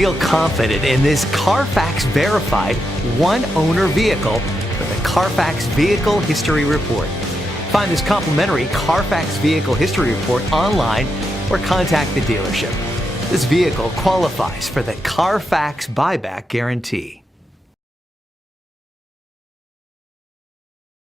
Feel confident in this Carfax verified one-owner vehicle with a Carfax Vehicle History Report. Find this complimentary Carfax Vehicle History Report online or contact the dealership. This vehicle qualifies for the Carfax Buyback Guarantee.